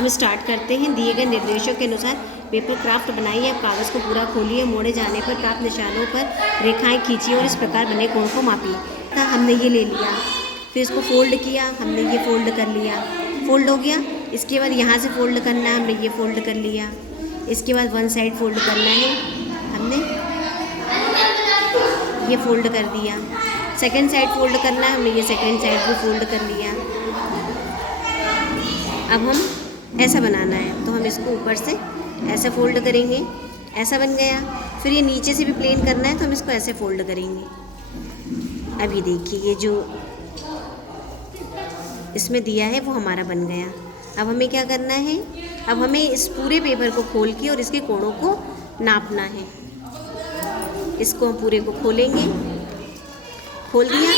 हम स्टार्ट करते हैं। दिए गए निर्देशों के अनुसार पेपर क्राफ्ट बनाइए। अब कागज़ को पूरा खोलिए, मोड़े जाने पर प्राप्त निशानों पर रेखाएं खींचिए और इस प्रकार बने कोण को मापिए। तो हमने ये ले लिया, फिर इसको फोल्ड किया, हमने ये फोल्ड कर लिया, फोल्ड हो गया। इसके बाद यहाँ से फोल्ड करना है, हमने ये फोल्ड कर लिया। इसके बाद वन साइड फोल्ड करना है, हमने ये फोल्ड कर दिया। सेकंड साइड फोल्ड करना है, हमने ये सेकंड साइड भी फोल्ड कर लिया। अब हम ऐसा बनाना है तो हम इसको ऊपर से ऐसे फोल्ड करेंगे, ऐसा बन गया। फिर ये नीचे से भी प्लेन करना है तो हम इसको ऐसे फोल्ड करेंगे। अब ये देखिए, ये जो इसमें दिया है वो हमारा बन गया। अब हमें क्या करना है, अब हमें इस पूरे पेपर को खोल के और इसके कोणों को नापना है। इसको हम पूरे को खोलेंगे, खोल दिया।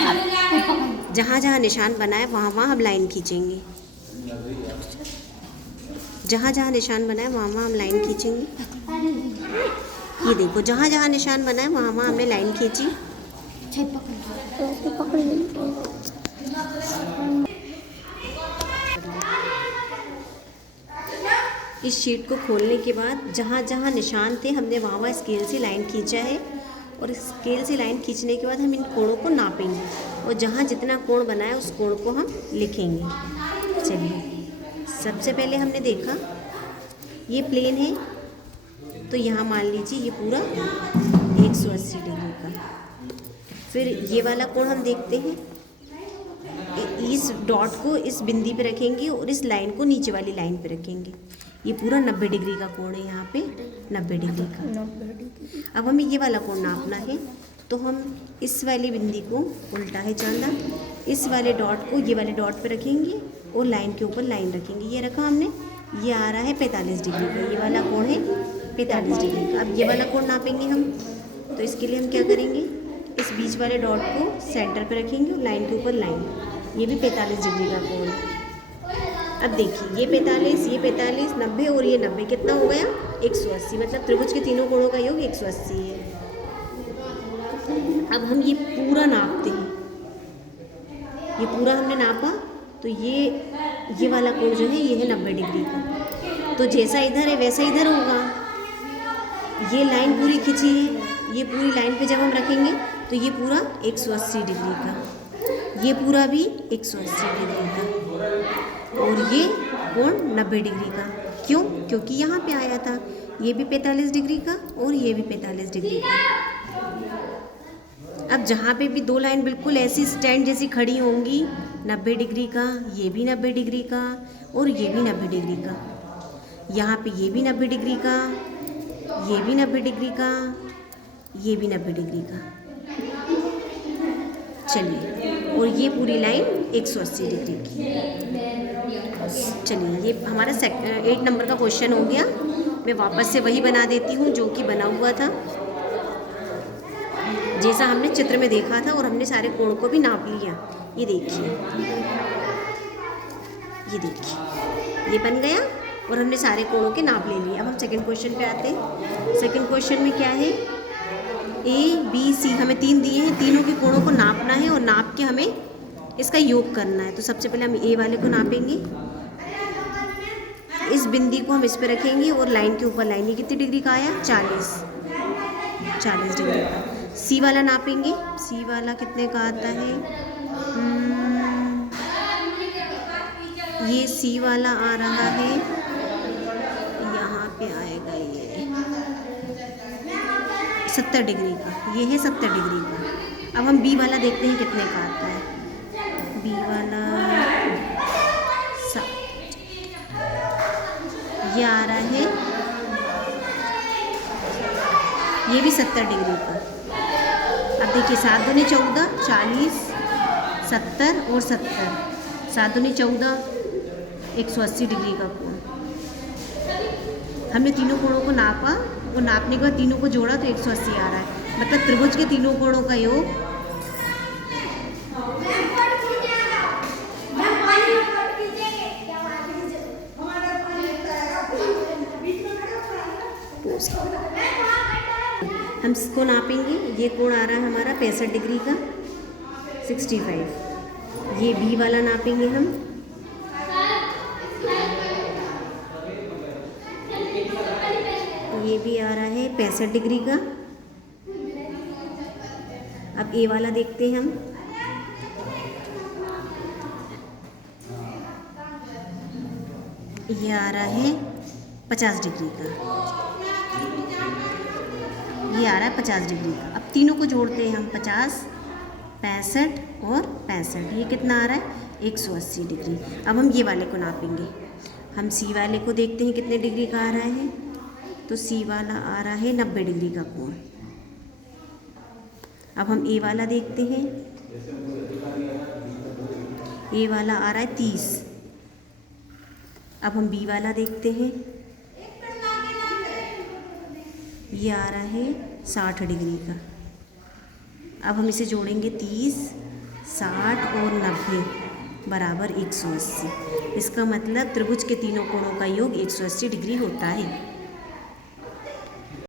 अब जहाँ जहाँ निशान बना है वहाँ वहाँ हम लाइन खींचेंगे, जहाँ जहाँ निशान बना है वहाँ वहाँ हम लाइन खींचेंगे। ये देखो, जहाँ जहाँ निशान बना है वहाँ वहाँ हमने लाइन खींची। इस शीट को खोलने के बाद जहाँ जहाँ निशान थे हमने वहाँ वहाँ स्केल से लाइन खींचा है, और स्केल से लाइन खींचने के बाद हम इन कोणों को नापेंगे और जहाँ जितना कोण बना है उस कोण को हम लिखेंगे। चलिए, सबसे पहले हमने देखा ये प्लेन है तो यहाँ मान लीजिए ये पूरा 180 डिग्री का। फिर ये वाला कोण हम देखते हैं, इस डॉट को इस बिंदी पे रखेंगे और इस लाइन को नीचे वाली लाइन पे रखेंगे। ये पूरा 90 डिग्री का कोण है, यहाँ पे 90 डिग्री का। अब हमें ये वाला कोण नापना है तो हम इस वाली बिंदी को उल्टा है चलना, इस वाले डॉट को ये वाले डॉट पे रखेंगे और लाइन के ऊपर लाइन रखेंगे। ये रखा हमने, ये आ रहा है 45 डिग्री का, ये वाला कोण है 45 डिग्री का। अब ये वाला कोण नापेंगे हम, तो इसके लिए हम क्या करेंगे, इस बीच वाले डॉट को सेंटर पे रखेंगे और लाइन के ऊपर लाइन, ये भी 45 डिग्री का कोण है। अब देखिए, ये 45, ये 45, 90 और ये 90, कितना हो गया 180। मतलब त्रिभुज के तीनों कोणों का योग 180 है। अब हम ये पूरा नापते हैं, ये पूरा हमने नापा तो ये वाला कोण जो है ये है 90 डिग्री का। तो जैसा इधर है वैसा इधर होगा। ये लाइन पूरी खींची है, ये पूरी लाइन पे जब हम रखेंगे तो ये पूरा 180 डिग्री का, ये पूरा भी 180 डिग्री का और ये कोण 90 डिग्री का। क्यों? क्योंकि यहाँ पे आया था, ये भी 45 डिग्री का और ये भी 45 डिग्री का। अब जहाँ पे भी दो लाइन बिल्कुल ऐसी स्टैंड जैसी खड़ी होंगी, 90 डिग्री का, ये भी 90 डिग्री का और ये भी 90 डिग्री का। यहाँ पे ये भी 90 डिग्री का, ये भी 90 डिग्री का, ये भी 90 डिग्री का। चलिए, और ये पूरी लाइन 180 डिग्री की। चलिए, ये हमारा 8 नंबर का क्वेश्चन हो गया। मैं वापस से वही बना देती हूँ जो कि बना हुआ था, जैसा हमने चित्र में देखा था, और हमने सारे कोण को भी नाप लिया। ये देखिए, ये देखिए, ये बन गया और हमने सारे कोणों के नाप ले लिए। अब हम सेकंड क्वेश्चन पे आते हैं। सेकंड क्वेश्चन में क्या है, ABC हमें 3 दिए हैं, तीनों के कोणों को नापना है और नाप के हमें इसका योग करना है। तो सबसे पहले हम A वाले को नापेंगे, इस बिंदी को हम इस पे रखेंगे और लाइन के ऊपर लाइन। ये कितनी डिग्री का आया, 40 डिग्री का। C वाला नापेंगे, C वाला कितने का आता है, ये C वाला आ रहा है, यहाँ पे आएगा ये 70 डिग्री का, ये है 70 डिग्री का। अब हम B वाला देखते हैं कितने का आता है। B वाला ये आ रहा है, ये भी 70 डिग्री का। अब देखिए, 7 दूनी 14, 40, 70 और 70, 7 दूनी 14, 180 डिग्री का कोण। हमने तीनों कोणों को नापा और नापने के बाद तीनों को जोड़ा तो 180 आ रहा है। मतलब त्रिभुज के तीनों कोणों का योग हम इसको नापेंगे। ये कोण आ रहा है हमारा 65 डिग्री का, 65। ये B वाला नापेंगे हम, भी आ रहा है 65 डिग्री का। अब ए वाला देखते हैं हम। ये आ रहा है 50 डिग्री का। ये आ रहा है 50 डिग्री का। अब तीनों को जोड़ते हैं हम, 50, 65 और 65। ये कितना आ रहा है? 180 डिग्री। अब हम ये वाले को नापेंगे। हम सी वाले को देखते हैं कितने डिग्री का आ रहा है। तो सी वाला आ रहा है 90 डिग्री का कोण। अब हम ए वाला देखते हैं। ए वाला आ रहा है 30। अब हम बी वाला देखते हैं। ये आ रहा है 60 डिग्री का। अब हम इसे जोड़ेंगे, 30, 60 और 90 बराबर 180। इसका मतलब त्रिभुज के तीनों कोणों का योग 180 डिग्री होता है।